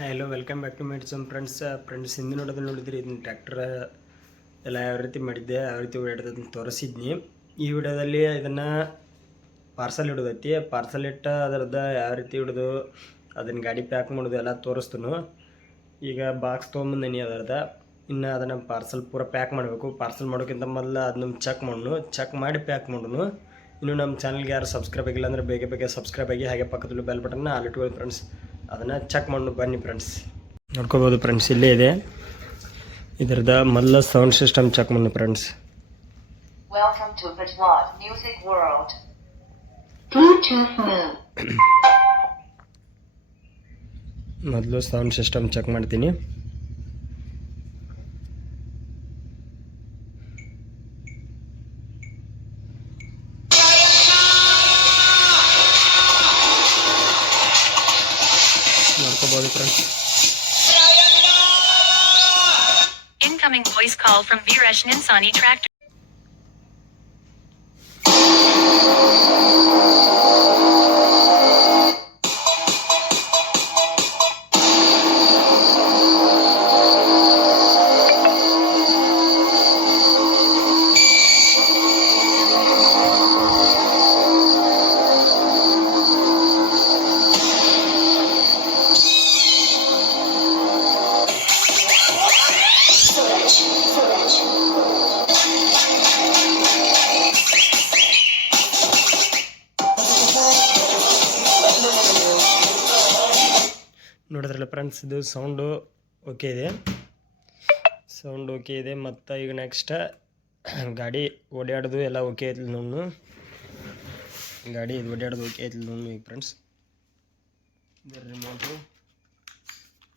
Hi hello welcome back to Madsome friends friends ಹಿಂದೆ ನೋಡೋದು ನೋಡಿದ್ರಿ ಇದನ್ನ ಟ್ರ್ಯಾಕ್ಟರ್ ಎಲ್ಲ ಯಾವ ರೀತಿ ಮಾಡಿದ್ದೆ, ಯಾವ ರೀತಿ ಓಡಾಡ್ತದೆ ತೋರಿಸಿದ್ನಿ. ಈ ವಿಡಿಯೋದಲ್ಲಿ ಇದನ್ನು ಪಾರ್ಸಲ್ ಇಡೋದೈತಿ ಪಾರ್ಸಲ್ ಇಟ್ಟ ಅದರದ್ದು ಯಾವ ರೀತಿ ಹಿಡಿದು, ಅದನ್ನು ಗಾಡಿ ಪ್ಯಾಕ್ ಮಾಡೋದು ಎಲ್ಲ ತೋರಿಸ್ತನು. ಈಗ ಬಾಕ್ಸ್ ತೊಗೊಂಬಂದಿನಿ ಅದರದ ಇನ್ನು ಅದನ್ನು ಪಾರ್ಸಲ್ ಪೂರ ಪ್ಯಾಕ್ ಮಾಡಬೇಕು. ಪಾರ್ಸಲ್ ಮಾಡೋಕ್ಕಿಂತ ಮೊದಲು ಅದನ್ನ ಚೆಕ್ ಮಾಡೋನು. ಚೆಕ್ ಮಾಡಿ ಪ್ಯಾಕ್ ಮಾಡೋನು. ಇನ್ನು ನಮ್ಮ ಚಾನಲ್ಗೆ ಯಾರು ಸಬ್ಸ್ಕ್ರೈಬ್ ಆಗಿಲ್ಲ ಅಂದರೆ ಬೇಗ ಬೇಗ ಸಬ್ಸ್ಕ್ರೈಬ್ ಆಗಿ ಹಾಗೆ ಪಕ್ಕದಲ್ಲಿ ಬೆಲ್ ಬಟನ್ನ ಆಲ್ ಇಟ್ಕೊಳ್ಳಿ ಫ್ರೆಂಡ್ಸ್ ಅದನ್ನು ಚೆಕ್ ಮಾಡಿ ಬನ್ನಿ ಫ್ರೆಂಡ್ಸ್ ನೋಡ್ಕೋಬೋದು ಫ್ರೆಂಡ್ಸ್ ಇಲ್ಲೇ ಇದೆ. ಇದರದ ಮೊದಲ ಸೌಂಡ್ ಸಿಸ್ಟಮ್ ಚೆಕ್ ಮಾಡಿ ಫ್ರೆಂಡ್ಸ್. ಮೊದಲು ಸೌಂಡ್ ಸಿಸ್ಟಮ್ ಚೆಕ್ ಮಾಡ್ತೀನಿ. ನೋಡ್ಕೋಬೋದು friends Incoming voice call from Viresh Ninsani Tractor. ನೋಡಿದ್ರಲ್ಲ ಫ್ರೆಂಡ್ಸ್ ಇದು ಸೌಂಡು ಓಕೆ ಇದೆ. ಸೌಂಡ್ ಓಕೆ ಇದೆ. ಮತ್ತು ಈಗ ನೆಕ್ಸ್ಟ್ ಗಾಡಿ ಓಡಾಡೋದು ಎಲ್ಲ ಓಕೆ ಐತಿಲ್ಲ ನೋಡು ಗಾಡಿ ಇದು ಓಡಾಡೋದು ಓಕೆ ಐತಿಲ್ಲ ನೋಡು ಈಗ ಫ್ರೆಂಡ್ಸ್ ಇದರ ರಿಮೋಟು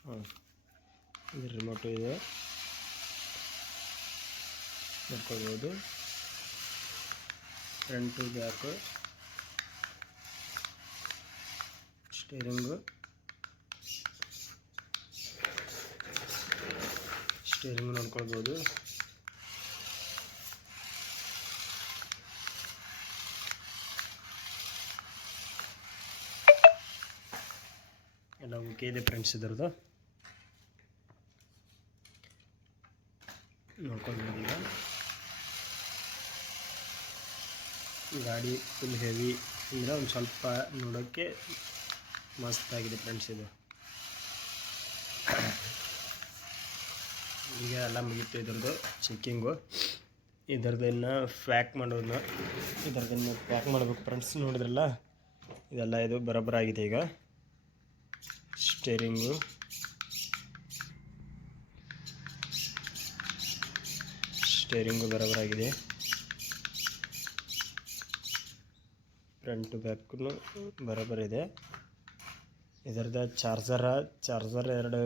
ಹಾಂ ಇದರ ರಿಮೋಟು ಇದೆ. ನೋಡ್ಕೋಬೋದು. ಫ್ರಂಟು ಬ್ಯಾಕು ಸ್ಟೇರಿಂಗು ಸ್ಟೇರಿಂಗ್ ನೋಡ್ಕೊಳ್ಬೋದು ಎಲ್ಲ ಓಕೆ ಇದೆ ಫ್ರೆಂಡ್ಸ್ ಇದ್ರದ್ದು? ನೋಡ್ಕೊಳ್ಬೋದು ಈಗ. ಗಾಡಿ ಫುಲ್ ಹೆವಿ ಅಂದರೆ ಒಂದು ಸ್ವಲ್ಪ ನೋಡೋಕ್ಕೆ ಮಸ್ತಾಗಿದೆ ಫ್ರೆಂಡ್ಸ್ ಇದು. ಈಗ ಎಲ್ಲ ಮುಗಿತು ಇದ್ರದ್ದು ಚೆಕ್ಕಿಂಗು ಇದ್ರದ್ದು ಇನ್ನು ಪ್ಯಾಕ್ ಮಾಡೋದನ್ನ ಇದರದನ್ನು ಪ್ಯಾಕ್ ಮಾಡಬೇಕು ಫ್ರೆಂಡ್ಸ್ ನೋಡಿದ್ರಲ್ಲ? ಇದೆಲ್ಲ ಇದು ಬರೋಬ್ಬರ ಆಗಿದೆ ಈಗ. ಸ್ಟೇರಿಂಗು ಸ್ಟೇರಿಂಗು ಬರೋಬ್ಬರಾಗಿದೆ ಫ್ರಂಟು ಬ್ಯಾಕು ಬರೋಬ್ಬರ ಇದೆ. ಇದರದ ಚಾರ್ಜರ ಚಾರ್ಜರ್ ಎರಡು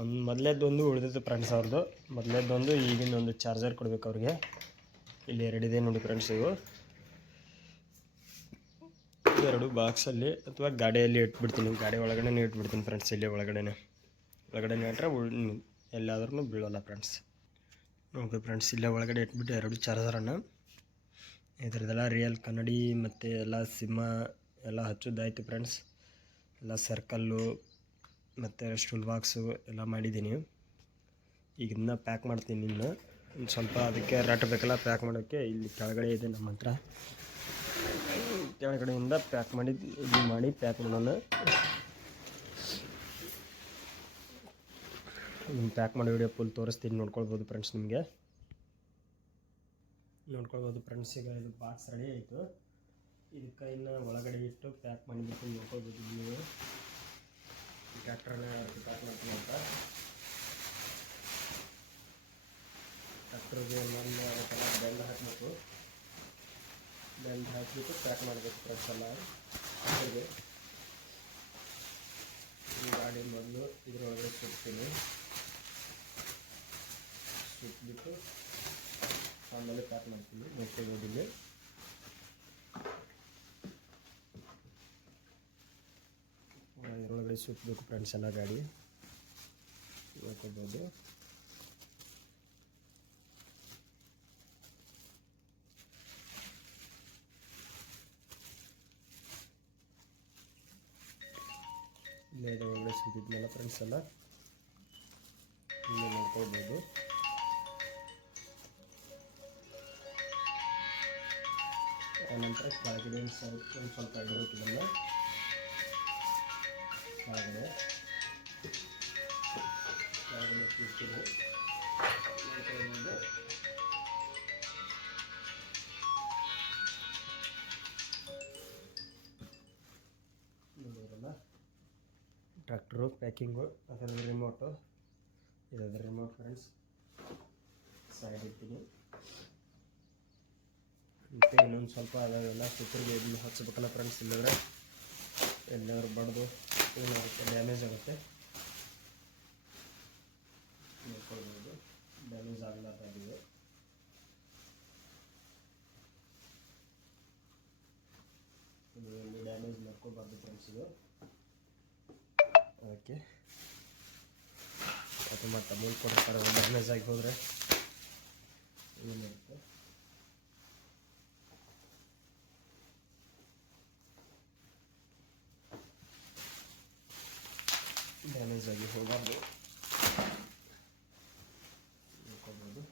ಒಂದು ಮೊದಲೇದೊಂದು ಉಳಿದಿತ್ತು ಫ್ರೆಂಡ್ಸ್ ಅವ್ರದ್ದು ಮೊದಲೇದೊಂದು ಈಗಿನ ಒಂದು ಚಾರ್ಜರ್ ಕೊಡ್ಬೇಕು ಅವ್ರಿಗೆ. ಇಲ್ಲಿ ಎರಡಿದೆ ನೋಡಿ ಫ್ರೆಂಡ್ಸ್ ಇವು. ಎರಡು ಬಾಕ್ಸಲ್ಲಿ ಅಥವಾ ಗಾಡಿಯಲ್ಲಿ ಇಟ್ಬಿಡ್ತೀನಿ. ಗಾಡಿ ಒಳಗಡೆ ಇಟ್ಬಿಡ್ತೀನಿ ಫ್ರೆಂಡ್ಸ್ ಇಲ್ಲಿ ಒಳಗಡೆ ಒಳಗಡೆ ಇಟ್ಟರೆ ಎಲ್ಲಾದ್ರೂ ಬೀಳೋಲ್ಲ ಫ್ರೆಂಡ್ಸ್ ನೋಡಿ ಫ್ರೆಂಡ್ಸ್ ಇಲ್ಲೇ ಒಳಗಡೆ ಇಟ್ಬಿಟ್ಟು ಎರಡು ಚಾರ್ಜರನ್ನು ಇದರದೆಲ್ಲ ರಿಯಲ್ ಕನ್ನಡಿ ಮತ್ತು ಎಲ್ಲ ಸಿಮ್ಮ ಎಲ್ಲ ಹಚ್ಚೋದಾಯ್ತು ಫ್ರೆಂಡ್ಸ್ ಎಲ್ಲ ಸರ್ಕಲ್ಲು ಮತ್ತು ಸ್ಟೂಲ್ ಬಾಕ್ಸು ಎಲ್ಲ ಮಾಡಿದ್ದೀನಿ. ಈಗ ಇನ್ನೂ ಪ್ಯಾಕ್ ಮಾಡ್ತೀನಿ ಇನ್ನು. ಒಂದು ಸ್ವಲ್ಪ ಅದಕ್ಕೆ ರಟ್ ಬೇಕಲ್ಲ ಪ್ಯಾಕ್ ಮಾಡೋಕ್ಕೆ ಇಲ್ಲಿ ಕೆಳಗಡೆ ಇದೆ ನಮ್ಮ ಹತ್ರ. ಕೆಳಗಡೆಯಿಂದ ಪ್ಯಾಕ್ ಮಾಡಿ, ಇದು ಮಾಡಿ ಪ್ಯಾಕ್ ಮಾಡೋಣ. ಪ್ಯಾಕ್ ಮಾಡೋ ವಿಡಿಯೋ ಫುಲ್ ತೋರಿಸ್ತೀನಿ, ನೋಡ್ಕೊಳ್ಬೋದು ಫ್ರೆಂಡ್ಸ್ ನಿಮಗೆ. ನೋಡ್ಕೊಳ್ಬೋದು ಫ್ರೆಂಡ್ಸ್ ಈಗ ಇದು ಬಾಕ್ಸ್ ರೆಡಿ ಆಯಿತು. ಇದಕ್ಕೆ ಇನ್ನು ಒಳಗಡೆ ಇಟ್ಟು ಪ್ಯಾಕ್ ಮಾಡಿಬಿಟ್ಟು ನೋಡ್ಕೊಳ್ಬೋದು ನೀವು. ಟ್ರ್ಯಾಕ್ಟರ್ನ ಪ್ಯಾಕ್ ಮಾಡ್ತೀನಿ ಅಂತ. ಟ್ರ್ಯಾಕ್ಟರ್ಗೆ ಮಣ್ಣು ಅದಕ್ಕೆಲ್ಲ ಬೆಂಡ್ ಹಾಕಬೇಕು ಬೆಂಡ್ ಹಾಕಿಬಿಟ್ಟು ಪ್ಯಾಕ್ ಮಾಡಬೇಕು ಫ್ರೆಂಡ್ಸ್ ಎಲ್ಲ. ಈ ಗಾಡಿ ಮೊದಲು ಇದರೊಳಗೆ ಸುತ್ತೀನಿ ಸುತ್ತಬಿಟ್ಟು ಆಮೇಲೆ ಪ್ಯಾಕ್ ಮಾಡ್ತೀನಿ. ನೋಡ್ಕೊಳ್ಬೋದು ಇಲ್ಲಿ ಇದರೊಳಗಡೆ ಸುತ್ತಬೇಕು ಫ್ರೆಂಡ್ಸ್ ಎಲ್ಲ ಗಾಡಿ ನೋಡ್ಕೋಬೋದು. ಒಳ್ಳೆ ಸುದ್ದಿದ್ಮೇಲೆ ಫ್ರೆಂಡ್ಸ್ ಎಲ್ಲ. ಇಲ್ಲೇ ನೋಡ್ಕೊಳ್ಬೋದು ಆನಂತರ ಕೆಳಗಡೆ ಸ್ವಲ್ಪ ಸ್ವಲ್ಪ ಇಡಬೇಕು ಕೆಳಗಡೆ ಟ್ರ್ಯಾಕ್ಟ್ರು, ಪ್ಯಾಕಿಂಗು ಅದರ ರಿಮೋಟು ಇದರ ರಿಮೋಟ್ ಫ್ರೆಂಡ್ಸ್ ಸೈಡ್ ಇರ್ತೀನಿ ಮತ್ತು ಇನ್ನೊಂದು ಸ್ವಲ್ಪ ಅದಾವೆಲ್ಲ ಕುಕ್ಕರ್ಗೆ ಇದನ್ನು ಹಚ್ಚಬೇಕಲ್ಲ ಫ್ರೆಂಡ್ಸ್ ಇಲ್ಲದ್ರೆ ಎಲ್ಲಾದ್ರೂ ಬಡ್ದು ಏನಾಗುತ್ತೆ ಡ್ಯಾಮೇಜ್ ಆಗುತ್ತೆ ನೋಡ್ಕೊಳ್ಬೋದು ಡ್ಯಾಮೇಜ್ ಆಗಲಾರ್ದಾಗಿದೆ ಇದು ಎಲ್ಲಿ ಡ್ಯಾಮೇಜ್ ಮಾಡ್ಕೋಬಾರ್ದು ಫ್ರೆಂಡ್ಸ್ ಇದು ಅದಕ್ಕೆ ಅದು ಮತ್ತು ಅಮೌಂಟ್ ಕೊಡ್ತಾರೆ ಡ್ಯಾಮೇಜ್ ಆಗಿ ಹೋದರೆ ಏನಿರುತ್ತೆ ಡ್ಯಾಮೇಜ್ ಆಗಿ ಹೋಗಬಾರ್ದು ನೋಡ್ಕೊಬೋದು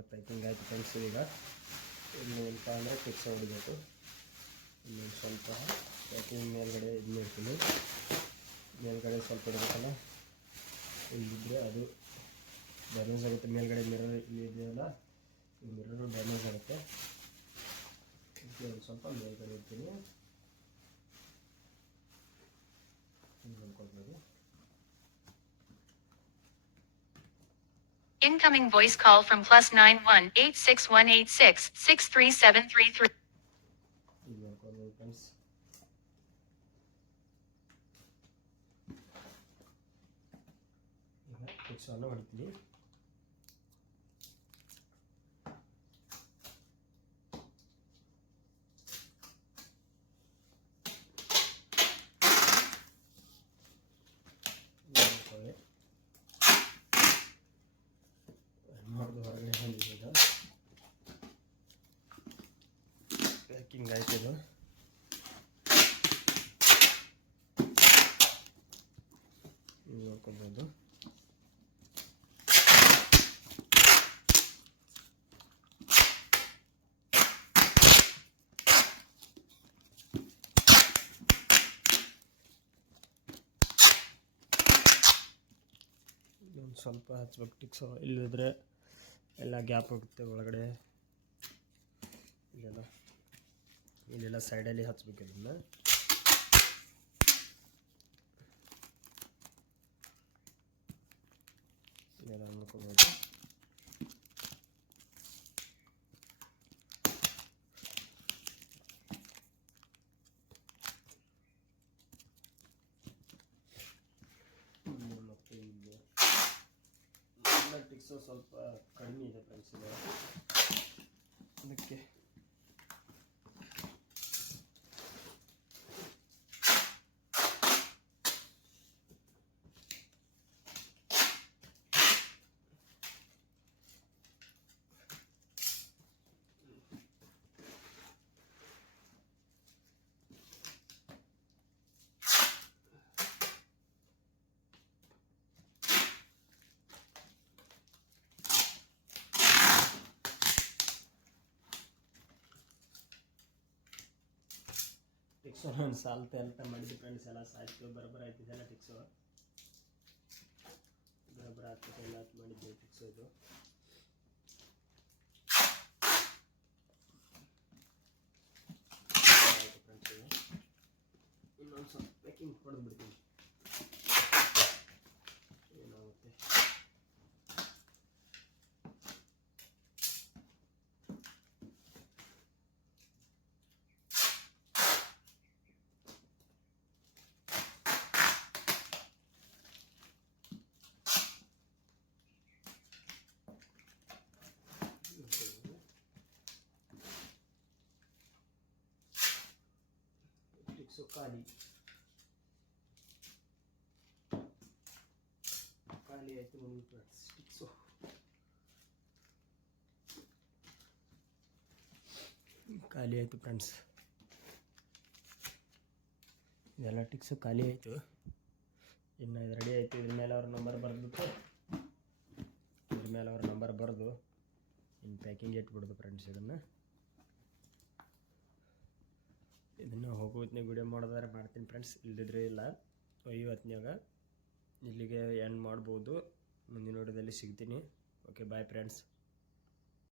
ಎಲ್ಲ ಪ್ಯಾಕಿಂಗ್ ಆಯಿತು ಫ್ರೆಂಡ್ಸ್ ಈಗ ಏನಪ್ಪ ಅಂದರೆ ಫಿಕ್ಸ್ ಹೊಡಿಬೇಕು. ಇನ್ನೊಂದು ಸ್ವಲ್ಪ ಪ್ಯಾಕಿಂಗ್ ಮೇಲ್ಗಡೆ ಇದು ಮಾಡ್ತೀನಿ. ಮೇಲ್ಗಡೆ ಸ್ವಲ್ಪ ಇಡಬೇಕಲ್ಲ ಇಲ್ಲಿದ್ದರೆ ಅದು ಡ್ಯಾಮೇಜ್ ಆಗುತ್ತೆ. ಮೇಲ್ಗಡೆ ಮಿರರ್ ಇಲ್ಲಿ ಇದೆಯಲ್ಲ ಮಿರರು ಡ್ಯಾಮೇಜ್ ಆಗುತ್ತೆ. ಒಂದು ಸ್ವಲ್ಪ ಮೇಲ್ಗಡೆ ಇಡ್ತೀನಿ ಹಿಂಗೆ ನೋಡ್ಕೊಳ್ಬೋದು Incoming voice call from plus nine one eight six one eight six six three seven three three. ಇದು ನೋಡ್ಕೊಳ್ಬೋದು ಫ್ರೆಂಡ್ಸ್ ಈಗ ಫಿಕ್ಸನ್ನು ಹೊಡಿತೀವಿ ಪ್ಯಾಕಿಂಗ್ ಆಯ್ತು ಇದು ನೋಡ್ಕೊಬೋದು ಒಂದು ಸ್ವಲ್ಪ ಹಚ್ಬೇಕು ಟಿಕ್ಸ್ ಇಲ್ಲದಿದ್ರೆ ಎಲ್ಲ ಗ್ಯಾಪ್ ಹೋಗುತ್ತೆ ಒಳಗಡೆ. ಇಲ್ಲೆಲ್ಲ. ಇಲ್ಲೆಲ್ಲ ಸೈಡಲ್ಲಿ ಹಚ್ಬೇಕು ಇದನ್ನ. ಇಲ್ಲೆಲ್ಲ ನೋಡ್ಕೊಬೋದು. ಇಲ್ಲಿ ಮತ್ತೆ ಸ್ವಲ್ಪ ಕಡಿಮೆ ಇದೆ ಫ್ರೆಂಡ್ಸ್ ಅದಕ್ಕೆ ಟಿಕ್ಸು ನಾನು ಸಾಲ್ತೆ ಅಂತ ಮಾಡಿದ್ದು ಫ್ರೆಂಡ್ಸ್ ಎಲ್ಲ ಸಾಯ್ತು ಬರೋಬ್ಬರ ಆಯ್ತಿದೆಲ್ಲ ಟಿಕ್ಸು ಬರೋಬ್ಬರ ಆಗ್ತದೆ, ಎಲ್ಲ ಮಾಡಿದ್ದೆ ಟಿಕ್ಸು ಆಯ್ತು ಇದು ಇನ್ನೊಂದು ಸ್ವಲ್ಪ ಪ್ಯಾಕಿಂಗ್ ಹೊಡೆದು ಬಿಡ್ತೀನಿ ಖಾಲಿ ಖಾಲಿ ಆಯಿತು ಸ್ಟಿಕ್ಸು ಖಾಲಿ ಆಯಿತು ಫ್ರೆಂಡ್ಸ್ ಇದೆಲ್ಲ ಟಿಕ್ಸು ಖಾಲಿ ಆಯಿತು. ಇನ್ನು ಇದು ರೆಡಿ ಆಯಿತು. ಇದ್ರ ಮೇಲೆ ಅವ್ರ ನಂಬರ್ ಬರೆದ್ಬಿಟ್ಟು, ಇದ್ರ ಮೇಲೆ ಅವ್ರ ನಂಬರ್ ಬರೆದು ಇನ್ನು ಪ್ಯಾಕಿಂಗ್ ಇಟ್ಬಿಡ್ದು ಫ್ರೆಂಡ್ಸ್ ಇದನ್ನು. ಇದನ್ನು ಹೋಗೋತ್ನಾಗ ವಿಡಿಯೋ ಮಾಡೋದಾದ್ರೆ ಮಾಡ್ತೀನಿ ಫ್ರೆಂಡ್ಸ್ ಇಲ್ಲದಿದ್ರೆ ಇಲ್ಲ. ಐವತ್ತನಾಗ ಇಲ್ಲಿಗೆ ಎಂಡ್ ಮಾಡ್ಬೋದು. ಮುಂದಿನ ವಿಡಿಯೋದಲ್ಲಿ ಸಿಗ್ತೀನಿ. Okay bye friends